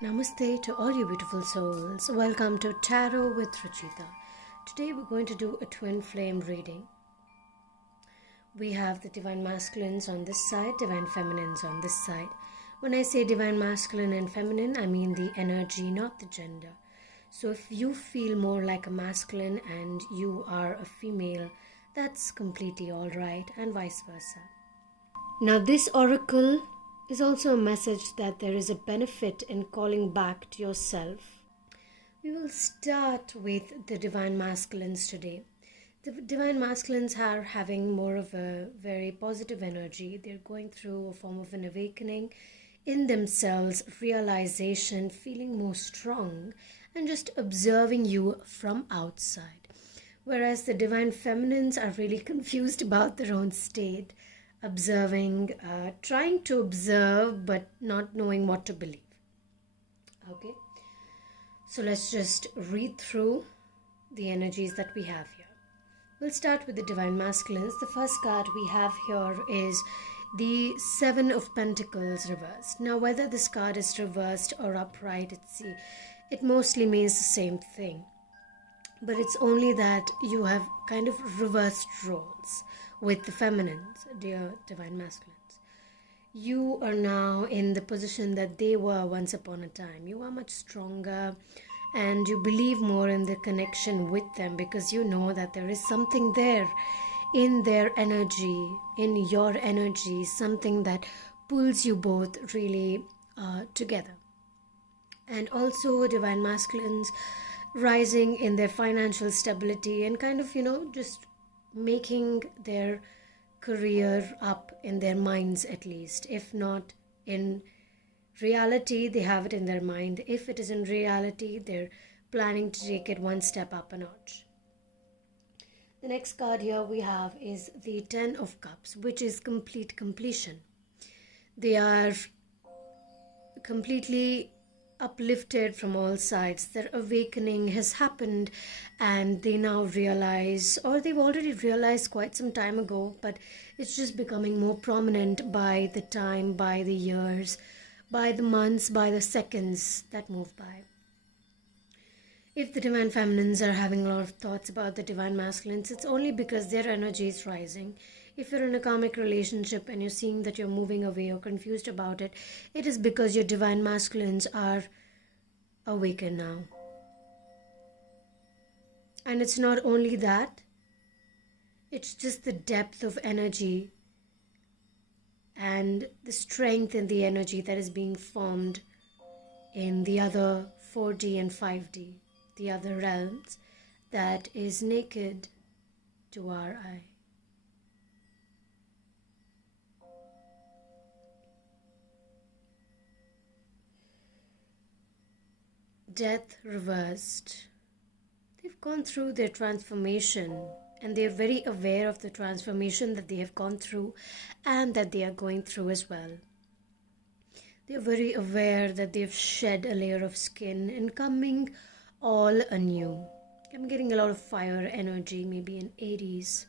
Namaste to all you beautiful souls. Welcome to Tarot with Ruchitaa. Today we're going to do a twin flame reading. We have the divine masculines on this side, divine feminines on this side. When I say divine masculine and feminine, I mean the energy, not the gender. So if you feel more like a masculine and you are a female, that's completely all right, and vice versa. Now this oracle is also a message that there is a benefit in calling back to yourself. We will start with the divine masculines today. The divine masculines are having more of a very positive energy. They're going through a form of an awakening in themselves, realization, feeling more strong, and just observing you from outside. Whereas the divine feminines are really confused about their own state, observing, trying to observe but not knowing what to believe. Okay, so let's just read through the energies that we have here. We'll start with the divine masculines. The first card we have here is the Seven of Pentacles reversed. Now whether this card is reversed or upright, it mostly means the same thing, but it's only that you have kind of reversed roles with the feminines, dear divine masculines. You are now in the position that they were once upon a time. You are much stronger and you believe more in the connection with them because you know that there is something there in their energy, in your energy, something that pulls you both really together. And also divine masculines rising in their financial stability and kind of, just making their career up in their minds at least. If not in reality, they have it in their mind. If it is in reality, they're planning to take it one step up a notch. The next card here we have is the Ten of Cups, which is complete completion. They are completely uplifted from all sides. Their awakening has happened and they now realize, or they've already realized quite some time ago, but it's just becoming more prominent by the time, by the years, by the months, by the seconds that move by. If the divine feminines are having a lot of thoughts about the divine masculines, it's only because their energy is rising. If you're in a karmic relationship and you're seeing that you're moving away or confused about it, it is because your divine masculines are awakened now. And it's not only that, it's just the depth of energy and the strength in the energy that is being formed in the other 4D and 5D, the other realms, that is naked to our eye. Death reversed. They've gone through their transformation and they're very aware of the transformation that they have gone through and that they are going through as well. They're very aware that they've shed a layer of skin and coming all anew. I'm getting a lot of fire energy, maybe in Aries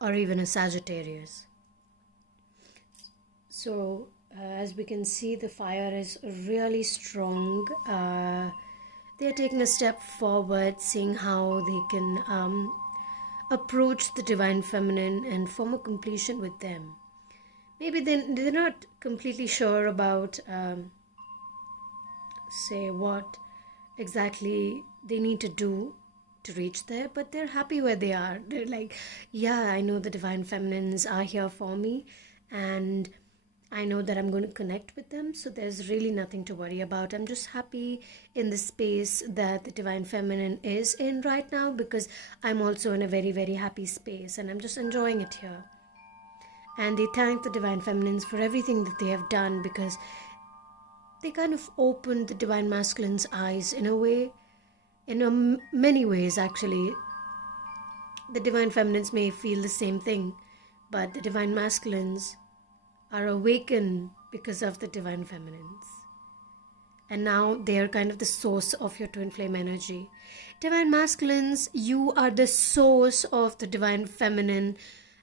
or even a Sagittarius. So as we can see, the fire is really strong. They are taking a step forward, seeing how they can approach the divine feminine and form a completion with them. Maybe they're not completely sure about, say, what exactly they need to do to reach there, but they're happy where they are. They're like, yeah, I know the divine feminines are here for me and I know that I'm going to connect with them, so there's really nothing to worry about. I'm just happy in the space that the divine feminine is in right now because I'm also in a very, very happy space and I'm just enjoying it here. And they thank the divine feminines for everything that they have done because they kind of opened the divine masculine's eyes in a way, in many ways actually. The divine feminines may feel the same thing, but the divine masculines are awakened because of the divine feminines. And now they are kind of the source of your twin flame energy. Divine masculines, you are the source of the divine feminine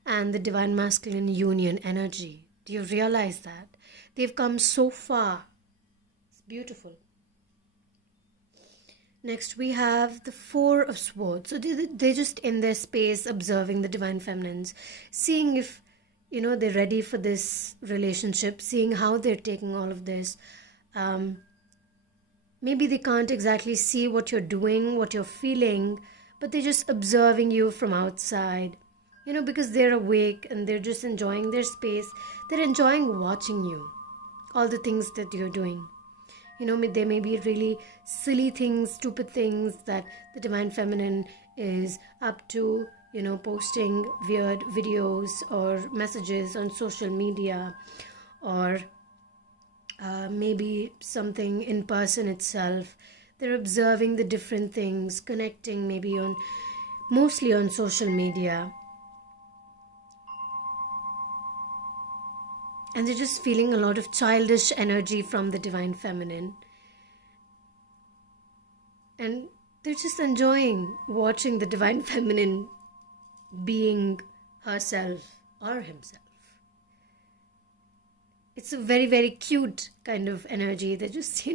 and the divine masculine union energy. Do you realize that? They've come so far. It's beautiful. Next, we have the Four of Swords. So they're just in their space observing the Divine Feminines, seeing if, they're ready for this relationship, seeing how they're taking all of this. Maybe they can't exactly see what you're doing, what you're feeling, but they're just observing you from outside, because they're awake and they're just enjoying their space. They're enjoying watching you, all the things that you're doing. There may be really silly things, stupid things that the Divine Feminine is up to, posting weird videos or messages on social media, or maybe something in person itself. They're observing the different things, connecting maybe mostly on social media. And they're just feeling a lot of childish energy from the Divine Feminine. And they're just enjoying watching the Divine Feminine being herself or himself. It's a very, very cute kind of energy. They're just,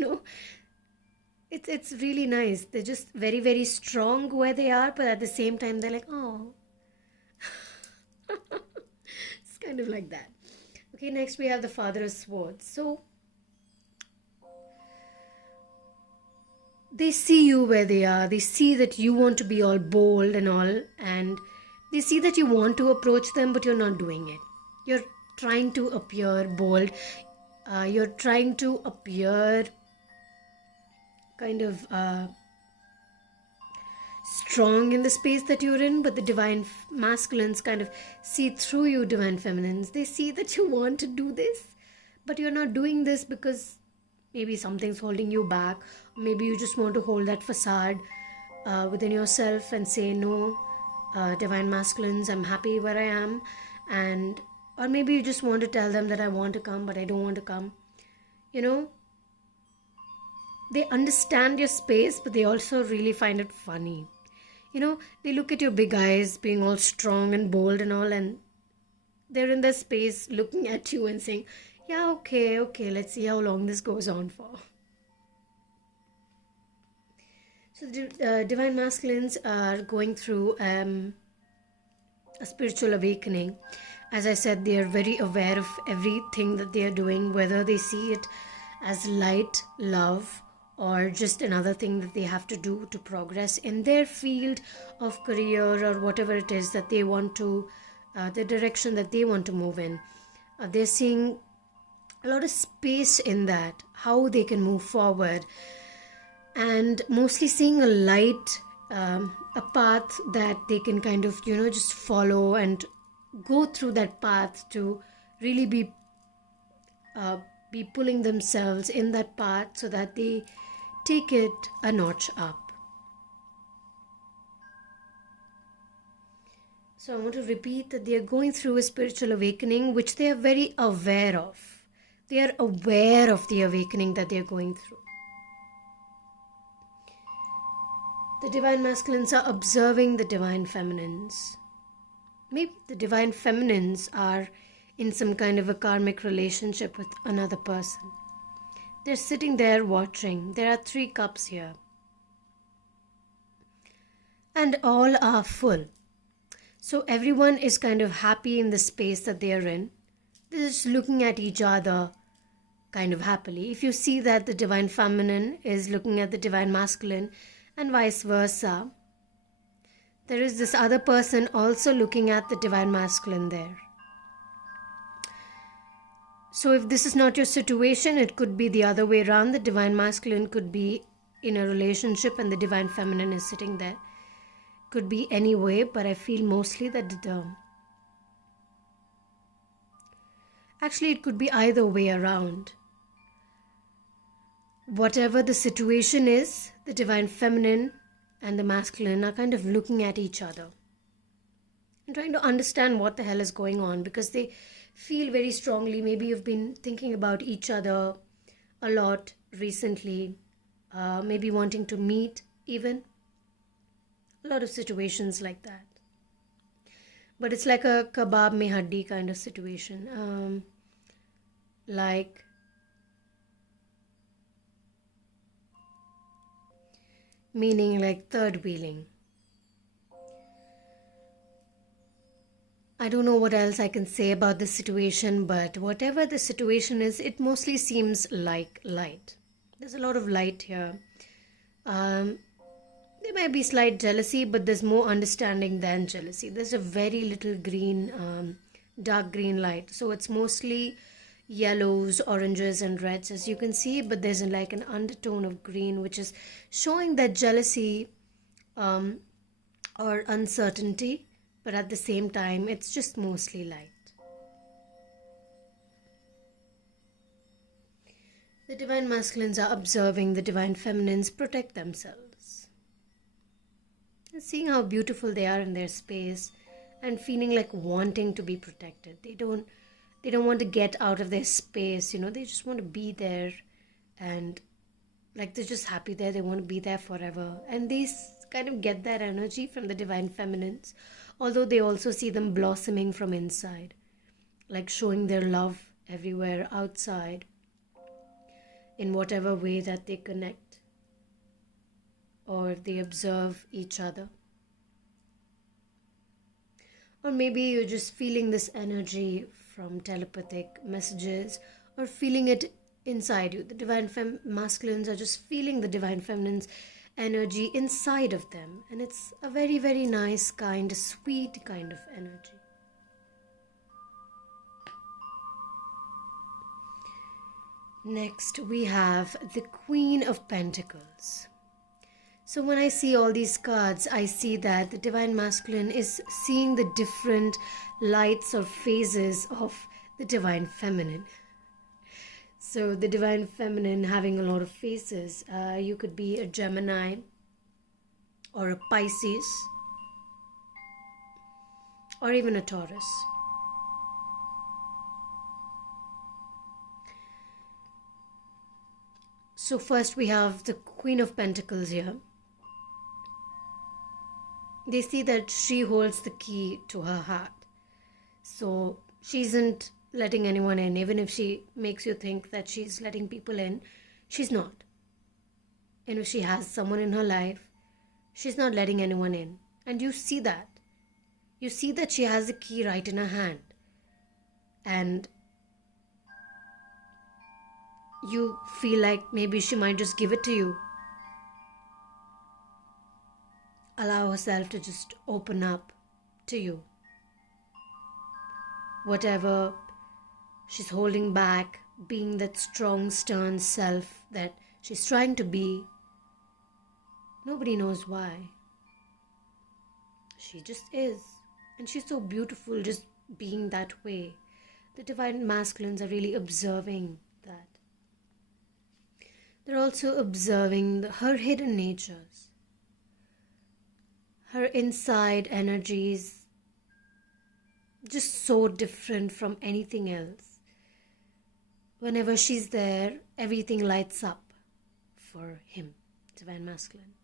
it's really nice. They're just very, very strong where they are, but at the same time, they're like, oh. It's kind of like that. Okay, next we have the Father of Swords. So, they see you where they are. They see that you want to be all bold and all. And they see that you want to approach them, but you're not doing it. You're trying to appear bold. You're trying to appear kind of strong in the space that you're in, but the Divine Masculines kind of see through you, Divine Feminines. They see that you want to do this, but you're not doing this because maybe something's holding you back. Maybe you just want to hold that facade within yourself and say, no, Divine Masculines, I'm happy where I am. Or maybe you just want to tell them that I want to come, but I don't want to come. They understand your space, but they also really find it funny. They look at your big eyes being all strong and bold and all, and they're in their space looking at you and saying, yeah, okay, let's see how long this goes on for. So the Divine Masculines are going through a spiritual awakening. As I said, they are very aware of everything that they are doing, whether they see it as light, love, or just another thing that they have to do to progress in their field of career or whatever it is that they want to, the direction that they want to move in. They're seeing a lot of space in that, how they can move forward, and mostly seeing a light, a path that they can kind of, just follow and go through that path to really be pulling themselves in that path so that they take it a notch up. So I want to repeat that they are going through a spiritual awakening which they are very aware of. They are aware of the awakening that they are going through. The Divine Masculines are observing the Divine Feminines. Maybe the Divine Feminines are in some kind of a karmic relationship with another person. They're sitting there watching. There are 3 cups here. And all are full. So everyone is kind of happy in the space that they are in. They're just looking at each other kind of happily. If you see that the Divine Feminine is looking at the Divine Masculine and vice versa, there is this other person also looking at the Divine Masculine there. So if this is not your situation, it could be the other way around. The Divine Masculine could be in a relationship and the Divine Feminine is sitting there. Could be any way, but I feel mostly that actually it could be either way around. Whatever the situation is, the Divine Feminine and the Masculine are kind of looking at each other and trying to understand what the hell is going on, because they feel very strongly. Maybe you've been thinking about each other a lot recently, maybe wanting to meet even. A lot of situations like that. But it's like a kebab mein haddi kind of situation. like meaning like third wheeling. I don't know what else I can say about this situation, but whatever the situation is, it mostly seems like light. There's a lot of light here. There may be slight jealousy, but there's more understanding than jealousy. There's a very little green, dark green light. So it's mostly yellows, oranges, and reds, as you can see, but there's like an undertone of green, which is showing that jealousy or uncertainty, but at the same time, it's just mostly light. The divine masculines are observing the divine feminines protect themselves. And seeing how beautiful they are in their space and feeling like wanting to be protected. They don't want to get out of their space, they just want to be there, and like they're just happy there. They want to be there forever. And they kind of get that energy from the divine feminines, although they also see them blossoming from inside, like showing their love everywhere outside in whatever way that they connect or they observe each other. Or maybe you're just feeling this energy from telepathic messages or feeling it inside you. The divine masculines are just feeling the divine feminine's energy inside of them. And it's a very, very nice kind, sweet kind of energy. Next, we have the Queen of Pentacles. So when I see all these cards, I see that the divine masculine is seeing the different lights or phases of the divine feminine. So the divine feminine having a lot of faces. You could be a Gemini or a Pisces or even a Taurus. So first we have the Queen of Pentacles here. They see that she holds the key to her heart. So she isn't letting anyone in. Even if she makes you think that she's letting people in, she's not. And if she has someone in her life, she's not letting anyone in. And you see that. You see that she has the key right in her hand. And you feel like maybe she might just give it to you. Allow herself to just open up to you. Whatever she's holding back, being that strong, stern self that she's trying to be, nobody knows why. She just is. And she's so beautiful just being that way. The divine masculines are really observing that. They're also observing her hidden natures. Her inside energies, just so different from anything else. Whenever she's there, everything lights up for him, divine masculine.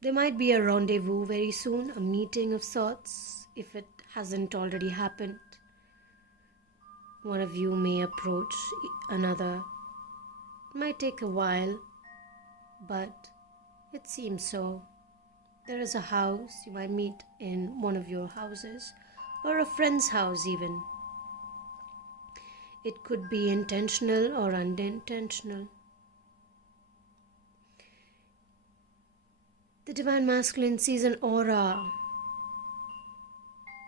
There might be a rendezvous very soon, a meeting of sorts, if it hasn't already happened. One of you may approach another. It might take a while, but it seems so. There is a house, you might meet in one of your houses, or a friend's house even. It could be intentional or unintentional. The divine masculine sees an aura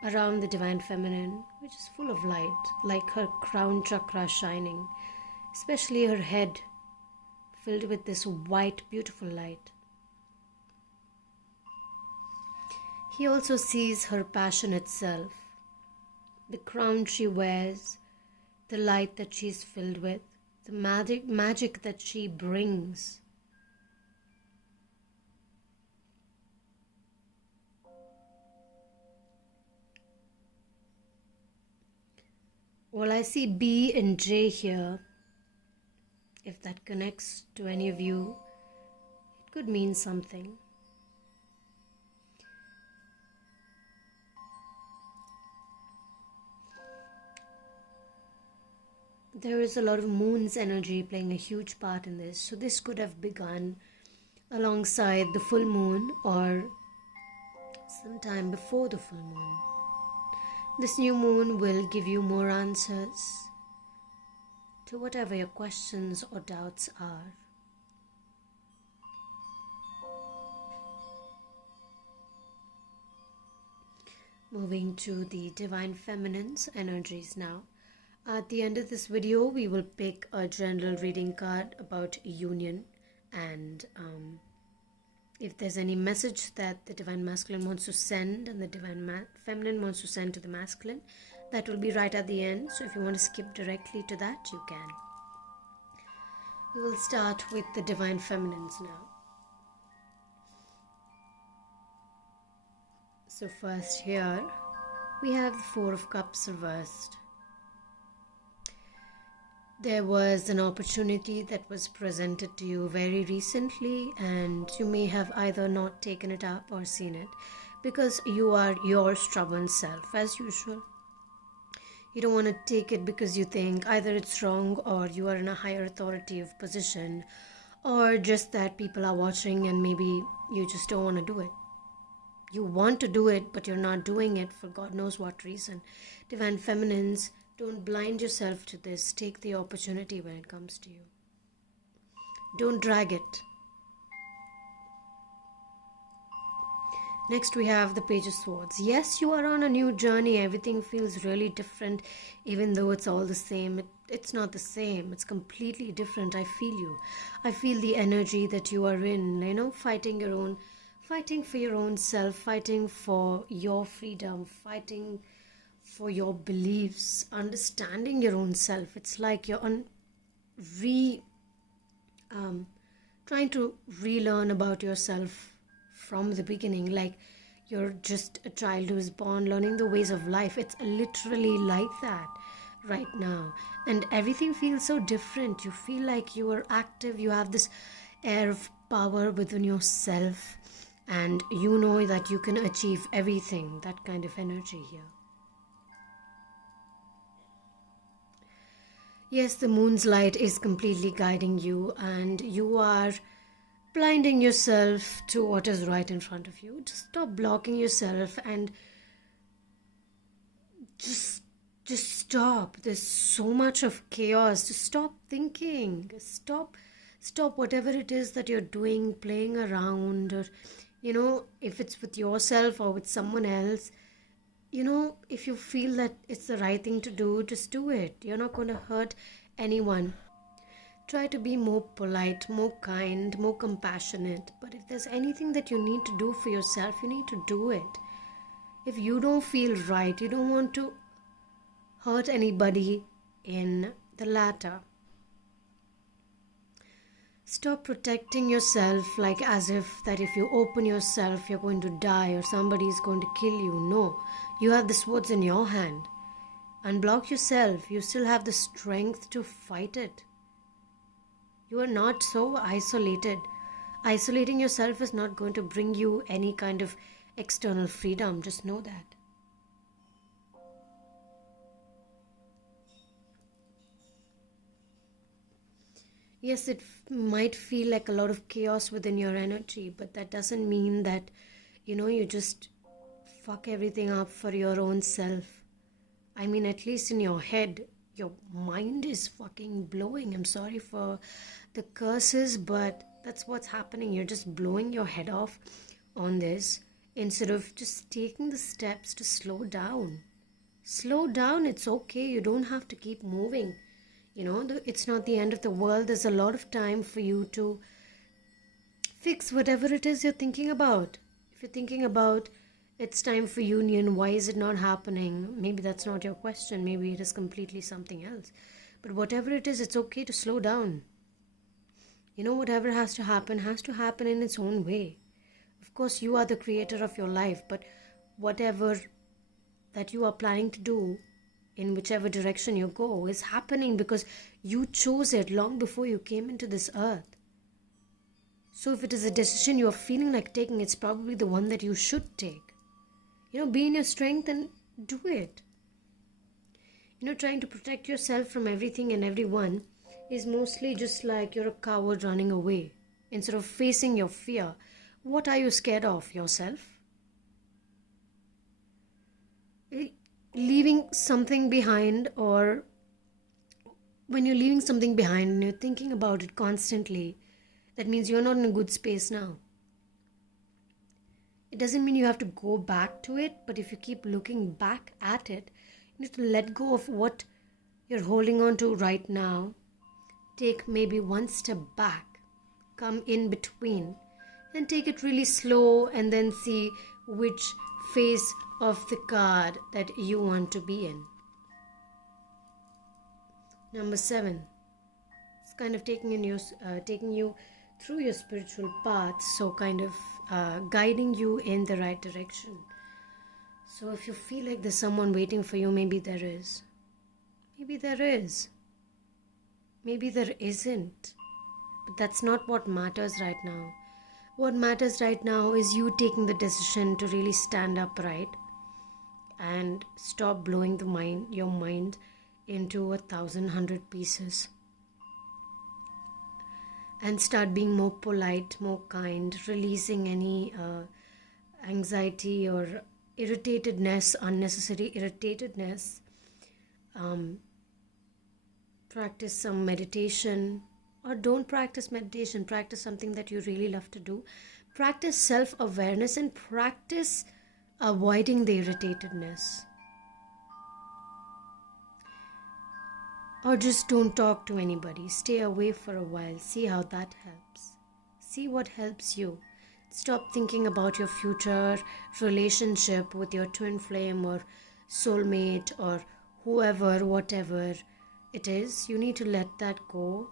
around the divine feminine, which is full of light, like her crown chakra shining, especially her head filled with this white, beautiful light. He also sees her passion itself, the crown she wears, the light that she's filled with, the magic that she brings. Well, I see B and J here. If that connects to any of you, it could mean something. there is a lot of moon's energy playing a huge part in this. So this could have begun alongside the full moon or sometime before the full moon. This new moon will give you more answers to whatever your questions or doubts are. Moving to the Divine Feminine's energies now. At the end of this video, we will pick a general reading card about union, and if there's any message that the Divine Masculine wants to send and the Divine Feminine wants to send to the Masculine, that will be right at the end. So if you want to skip directly to that, you can. We will start with the Divine Feminines now. So first here, we have the Four of Cups reversed. There was an opportunity that was presented to you very recently, and you may have either not taken it up or seen it because you are your stubborn self as usual. You don't want to take it because you think either it's wrong or you are in a higher authoritative position, or just that people are watching and maybe you just don't want to do it. You want to do it, but you're not doing it for God knows what reason. Divine Feminines, don't blind yourself to this. Take the opportunity when it comes to you. Don't drag it. Next we have the Page of Swords. Yes, you are on a new journey. Everything feels really different, even though it's all the same. It's not the same. It's completely different. I feel you. I feel the energy that you are in, fighting for your own self, fighting for your freedom, fighting for your beliefs, understanding your own self. It's like you're trying to relearn about yourself from the beginning, like you're just a child who is born learning the ways of life. It's literally like that right now, and everything feels so different. You feel like you are active, you have this air of power within yourself, and you know that you can achieve everything. That kind of energy here. Yes, the moon's light is completely guiding you, and you are blinding yourself to what is right in front of you. Just stop blocking yourself and just stop. There's so much of chaos. Just stop thinking. Stop whatever it is that you're doing, playing around, or if it's with yourself or with someone else. If you feel that it's the right thing to do, just do it. You're not going to hurt anyone. Try to be more polite, more kind, more compassionate. But if there's anything that you need to do for yourself, you need to do it. If you don't feel right, you don't want to hurt anybody in the latter. Stop protecting yourself like as if that if you open yourself, you're going to die or somebody is going to kill you. No, you have the swords in your hand. Unblock yourself. You still have the strength to fight it. You are not so isolated. Isolating yourself is not going to bring you any kind of external freedom. Just know that. Yes, it might feel like a lot of chaos within your energy, but that doesn't mean that, you just fuck everything up for your own self. I mean, at least in your head, your mind is fucking blowing. I'm sorry for the curses, but that's what's happening. You're just blowing your head off on this instead of just taking the steps to slow down. Slow down. It's okay. You don't have to keep moving. It's not the end of the world. There's a lot of time for you to fix whatever it is you're thinking about. If you're thinking about it's time for union, why is it not happening? Maybe that's not your question. Maybe it is completely something else. But whatever it is, it's okay to slow down. Whatever has to happen in its own way. Of course, you are the creator of your life, but whatever that you are planning to do, in whichever direction you go, is happening because you chose it long before you came into this earth. So if it is a decision you are feeling like taking, it's probably the one that you should take. Be in your strength and do it. Trying to protect yourself from everything and everyone is mostly just like you're a coward running away. Instead of facing your fear, what are you scared of? Yourself? Leaving something behind, or when you're leaving something behind and you're thinking about it constantly, that means you're not in a good space now. It doesn't mean you have to go back to it, but if you keep looking back at it, you need to let go of what you're holding on to right now. Take maybe one step back, come in between, and take it really slow, and then see which face of the card that you want to be in. Number 7. It's kind of taking you through your spiritual path, so kind of guiding you in the right direction. So if you feel like there's someone waiting for you, maybe there is. Maybe there is. Maybe there isn't. But that's not what matters right now. What matters right now is you taking the decision to really stand upright and stop blowing your mind into 1,100 pieces. And start being more polite, more kind, releasing any anxiety or irritatedness, unnecessary irritatedness. Practice some meditation, or don't practice meditation. Practice something that you really love to do. Practice self-awareness and practice avoiding the irritatedness. Or just don't talk to anybody. Stay away for a while. See how that helps. See what helps you. Stop thinking about your future relationship with your twin flame or soulmate or whoever, whatever it is. You need to let that go.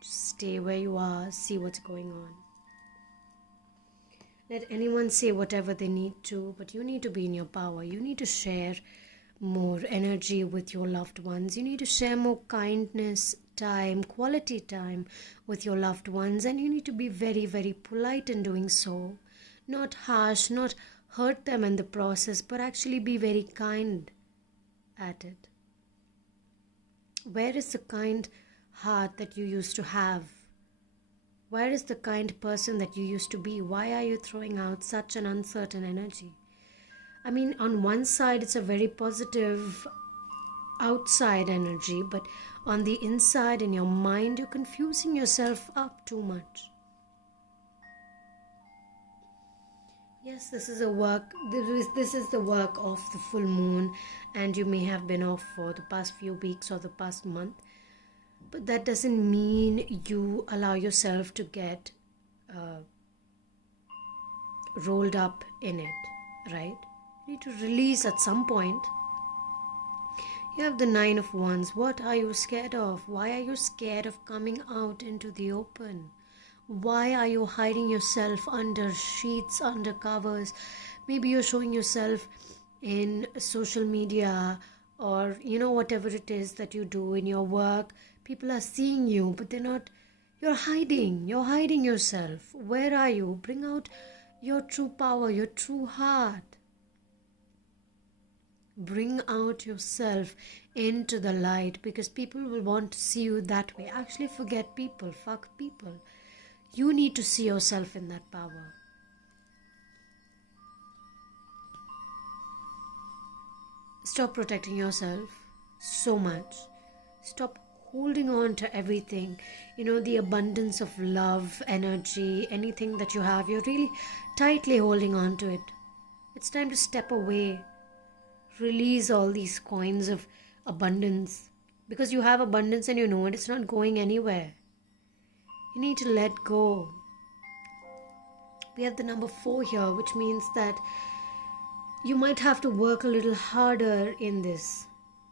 Just stay where you are. See what's going on. Let anyone say whatever they need to, but you need to be in your power. You need to share more energy with your loved ones. You need to share more kindness, time, quality time with your loved ones, and you need to be very, very polite in doing so. Not harsh, not hurt them in the process, but actually be very kind at it. Where is the kind heart that you used to have? Where is the kind person that you used to be? Why are you throwing out such an uncertain energy? I mean, on one side, it's a very positive outside energy, but on the inside, in your mind, you're confusing yourself up too much. Yes, this is the work of the full moon, and you may have been off for the past few weeks or the past month, but that doesn't mean you allow yourself to get rolled up in it, right? You need to release at some point. You have the 9 of Wands. What are you scared of? Why are you scared of coming out into the open? Why are you hiding yourself under sheets, under covers? Maybe you're showing yourself in social media, or whatever it is that you do in your work. People are seeing you, but they're not. You're hiding yourself. Where are you? Bring out your true power, your true heart. Bring out yourself into the light, because people will want to see you that way. Actually, forget people. Fuck people. You need to see yourself in that power. Stop protecting yourself so much. Stop holding on to everything. The abundance of love, energy, anything that you have, you're really tightly holding on to it. It's time to step away. Release all these coins of abundance, because you have abundance and you know it. It's not going anywhere. You need to let go. We have the number 4 here, which means that you might have to work a little harder in this.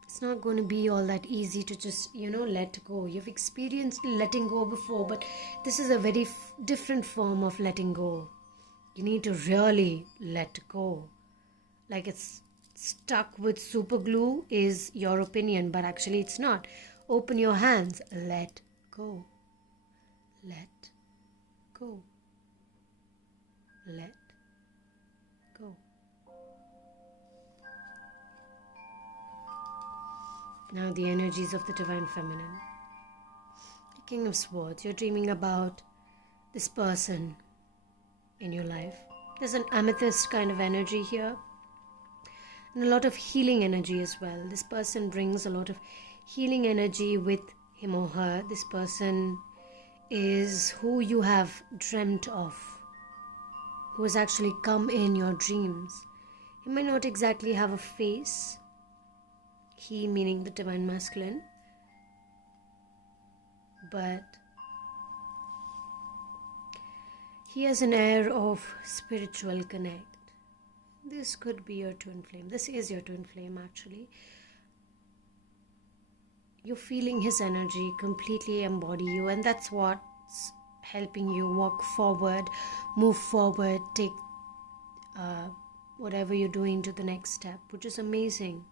It's not going to be all that easy to just, let go. You've experienced letting go before, but this is a very different form of letting go. You need to really let go. Like it's stuck with super glue is your opinion, but actually it's not. Open your hands. Let go. Let go. Let go. Now the energies of the Divine Feminine. The King of Swords. You're dreaming about this person in your life. There's an amethyst kind of energy here. And a lot of healing energy as well. This person brings a lot of healing energy with him or her. This person is who you have dreamt of, who has actually come in your dreams. He may not exactly have a face, he meaning the Divine Masculine, but he has an air of spiritual connect. This could be your twin flame. This is your twin flame actually. You're feeling his energy completely embody you, and that's what's helping you walk forward, move forward, take whatever you're doing to the next step, which is amazing.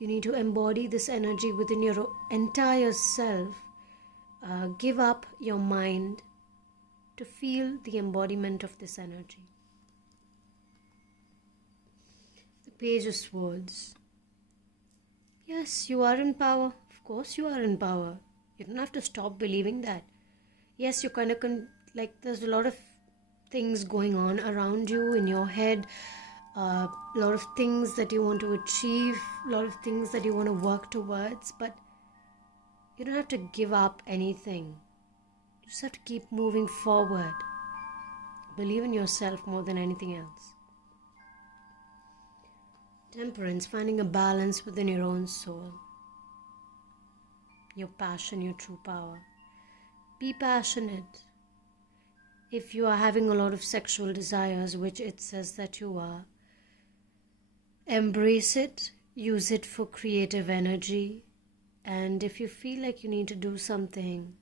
You need to embody this energy within your entire self. Give up your mind to feel the embodiment of this energy. The Page of Swords. Yes, you are in power. Of course you are in power. You don't have to stop believing that. Yes, you kind of there's a lot of things going on around you in your head. A lot of things that you want to achieve. A lot of things that you want to work towards. But you don't have to give up anything. You just have to keep moving forward. Believe in yourself more than anything else. Temperance, finding a balance within your own soul. Your passion, your true power. Be passionate. If you are having a lot of sexual desires, which it says that you are, embrace it, use it for creative energy, and if you feel like you need to do something,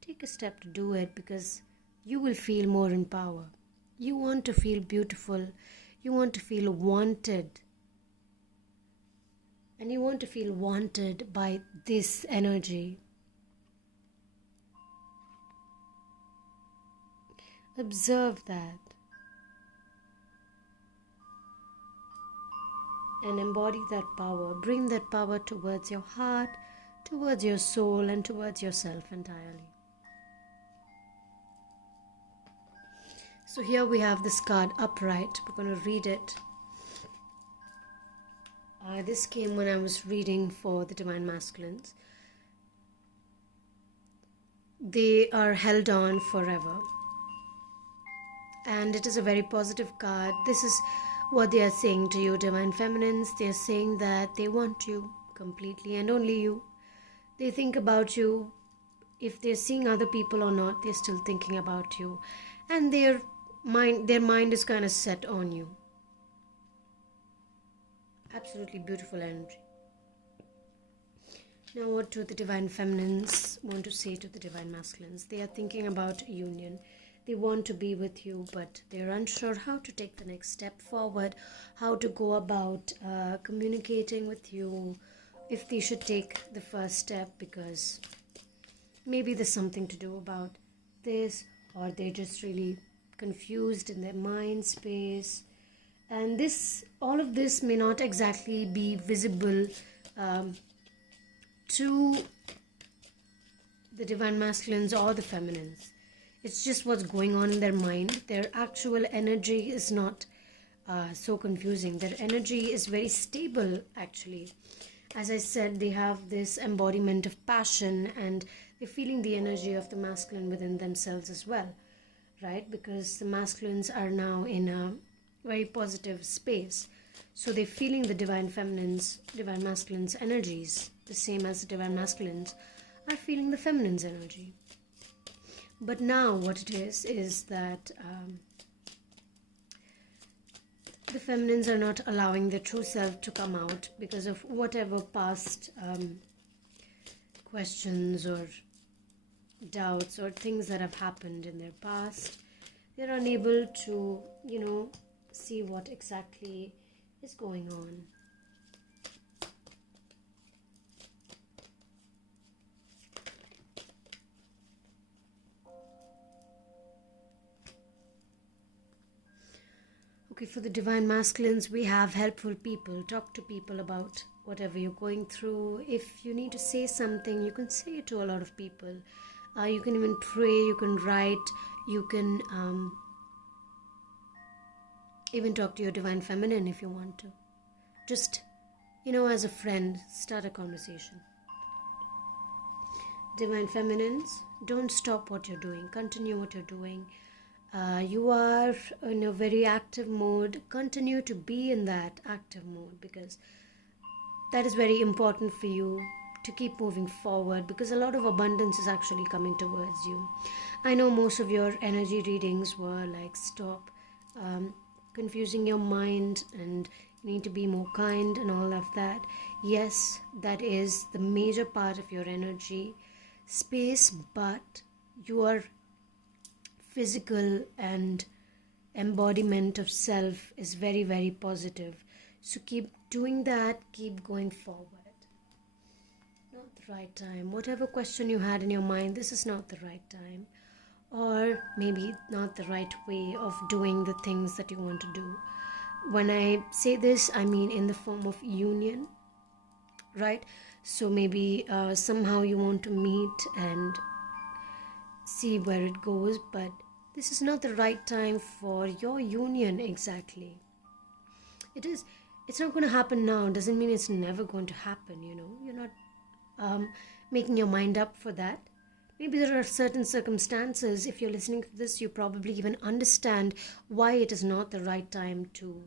take a step to do it, because you will feel more in power. You want to feel beautiful, you want to feel wanted, and you want to feel wanted by this energy. Observe that and embody that power. Bring that power towards your heart, towards your soul, and towards yourself entirely. So here we have this card upright. We're going to read it. This came when I was reading for the Divine Masculines. They are held on forever. And it is a very positive card. This is what they are saying to you, Divine Feminines. They are saying that they want you completely and only you. They think about you. If they're seeing other people or not, they're still thinking about you. And their mind is kind of set on you. Absolutely beautiful energy. Now what do the Divine Feminines want to say to the Divine Masculines? They are thinking about union. They want to be with you, but they're unsure how to take the next step forward, how to go about communicating with you, if they should take the first step, because maybe there's something to do about this, or they're just really confused in their mind space. And all of this may not exactly be visible to the Divine Masculines or the Feminines. It's just what's going on in their mind. Their actual energy is not so confusing. Their energy is very stable, actually. As I said, they have this embodiment of passion, and they're feeling the energy of the masculine within themselves as well, right? Because the masculines are now in a very positive space. So they're feeling the Divine Masculines energies, the same as the Divine Masculines are feeling the Feminine's energy. But now what it is that the Feminines are not allowing their true self to come out because of whatever past questions or doubts or things that have happened in their past. They're unable to, see what exactly is going on. Okay, for the Divine Masculines, we have helpful people. Talk to people about whatever you're going through. If you need to say something, you can say it to a lot of people. You can even pray, you can write, you can even talk to your Divine Feminine if you want to. Just, as a friend, start a conversation. Divine Feminines, don't stop what you're doing. Continue what you're doing. You are in a very active mode. Continue to be in that active mode, because that is very important for you to keep moving forward, because a lot of abundance is actually coming towards you. I know most of your energy readings were like, stop confusing your mind and you need to be more kind and all of that. Yes, that is the major part of your energy space, but your physical and embodiment of self is very, very positive. So keep doing that, keep going forward. Not the right time. Whatever question you had in your mind, this is not the right time. Or maybe not the right way of doing the things that you want to do. When I say this, I mean in the form of union, right? So maybe somehow you want to meet and see where it goes, but this is not the right time for your union exactly. It's not going to happen now. Doesn't mean it's never going to happen, You're not making your mind up for that. Maybe there are certain circumstances, if you're listening to this, you probably even understand why it is not the right time to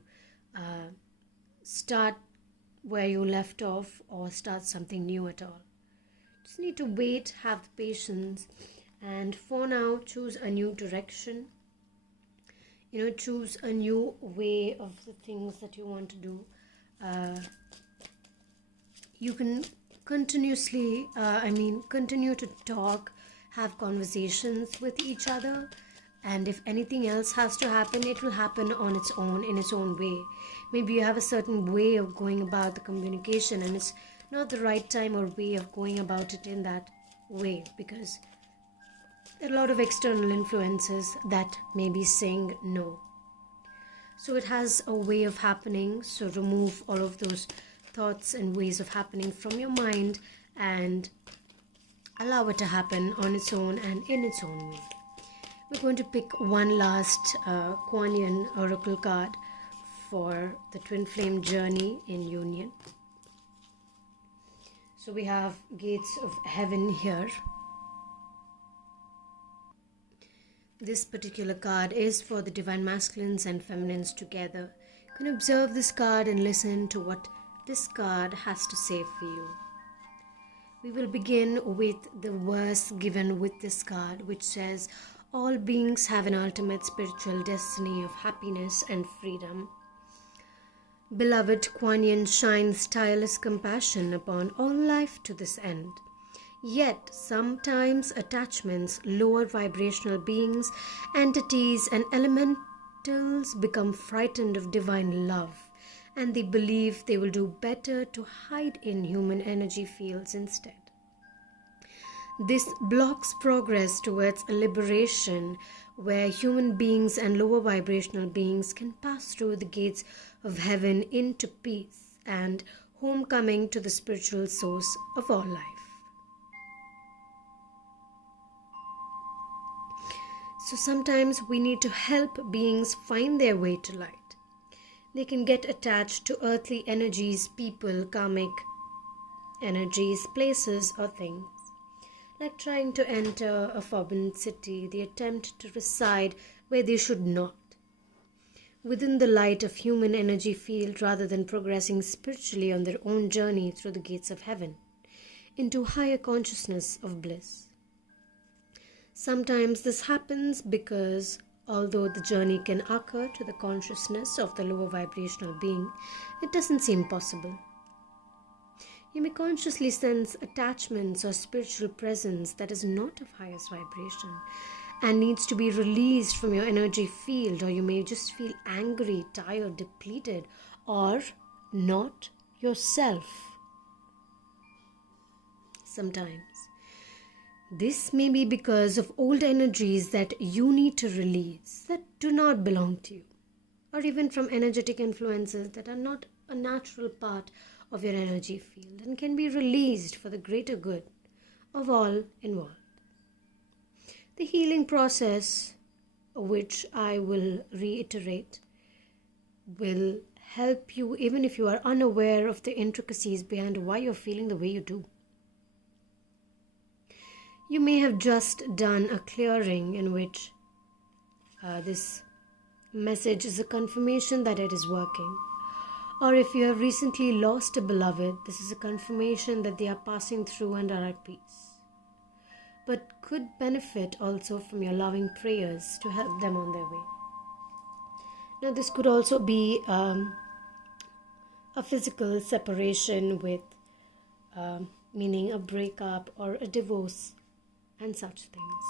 start where you left off or start something new at all. Just need to wait, have patience, and for now, choose a new direction. Choose a new way of the things that you want to do. You can continue to talk, have conversations with each other, and if anything else has to happen, it will happen on its own, in its own way. Maybe you have a certain way of going about the communication, and it's not the right time or way of going about it in that way, because there are a lot of external influences that may be saying no. So it has a way of happening, so remove all of those thoughts and ways of happening from your mind and allow it to happen on its own and in its own way. We're going to pick one last Kuan Yin Oracle card for the Twin Flame journey in union. So we have Gates of Heaven here. This particular card is for the Divine Masculines and Feminines together. You can observe this card and listen to what this card has to say for you. We will begin with the verse given with this card, which says, all beings have an ultimate spiritual destiny of happiness and freedom. Beloved, Kuan Yin shines tireless compassion upon all life to this end. Yet, sometimes attachments, lower vibrational beings, entities, and elementals become frightened of divine love, and they believe they will do better to hide in human energy fields instead. This blocks progress towards a liberation where human beings and lower vibrational beings can pass through the gates of heaven into peace and homecoming to the spiritual source of all life. So sometimes we need to help beings find their way to light. They can get attached to earthly energies, people, karmic energies, places, or things. Like trying to enter a forbidden city, the attempt to reside where they should not. Within the light of human energy field, rather than progressing spiritually on their own journey through the gates of heaven, into higher consciousness of bliss. Sometimes this happens because, although the journey can occur to the consciousness of the lower vibrational being, it doesn't seem possible. You may consciously sense attachments or spiritual presence that is not of highest vibration and needs to be released from your energy field, or you may just feel angry, tired, depleted, or not yourself. Sometimes. This may be because of old energies that you need to release that do not belong to you, or even from energetic influences that are not a natural part of your energy field and can be released for the greater good of all involved. The healing process, which I will reiterate, will help you even if you are unaware of the intricacies behind why you're feeling the way you do. You may have just done a clearing in which this message is a confirmation that it is working. Or if you have recently lost a beloved, this is a confirmation that they are passing through and are at peace. But could benefit also from your loving prayers to help them on their way. Now this could also be a physical separation with meaning a breakup or a divorce and such things.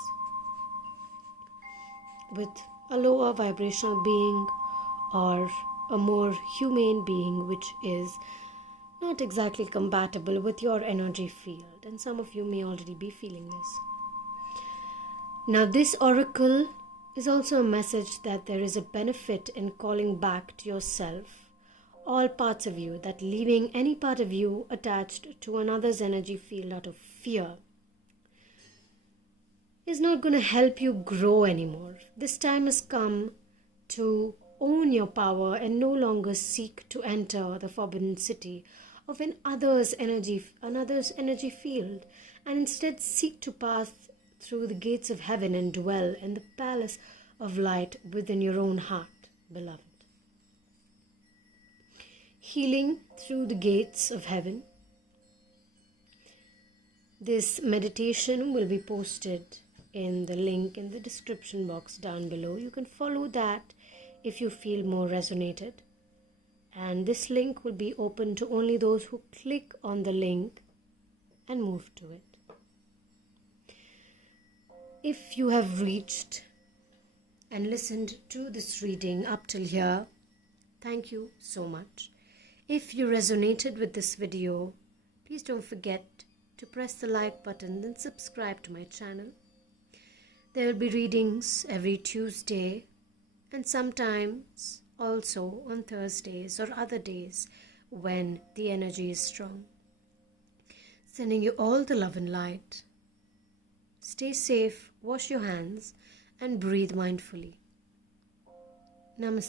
With a lower vibrational being or a more humane being which is not exactly compatible with your energy field, and some of you may already be feeling this. Now this oracle is also a message that there is a benefit in calling back to yourself all parts of you, that leaving any part of you attached to another's energy field out of fear is not going to help you grow anymore. This time has come to own your power and no longer seek to enter the forbidden city of another's energy field, and instead seek to pass through the gates of heaven and dwell in the palace of light within your own heart, beloved. Healing through the gates of heaven. This meditation will be posted in the link in the description box down below. You can follow that if you feel more resonated. And this link will be open to only those who click on the link and move to it. If you have reached and listened to this reading up till here, thank you so much. If you resonated with this video, please don't forget to press the like button and subscribe to my channel. There will be readings every Tuesday and sometimes also on Thursdays or other days when the energy is strong. Sending you all the love and light. Stay safe, wash your hands and breathe mindfully. Namaste.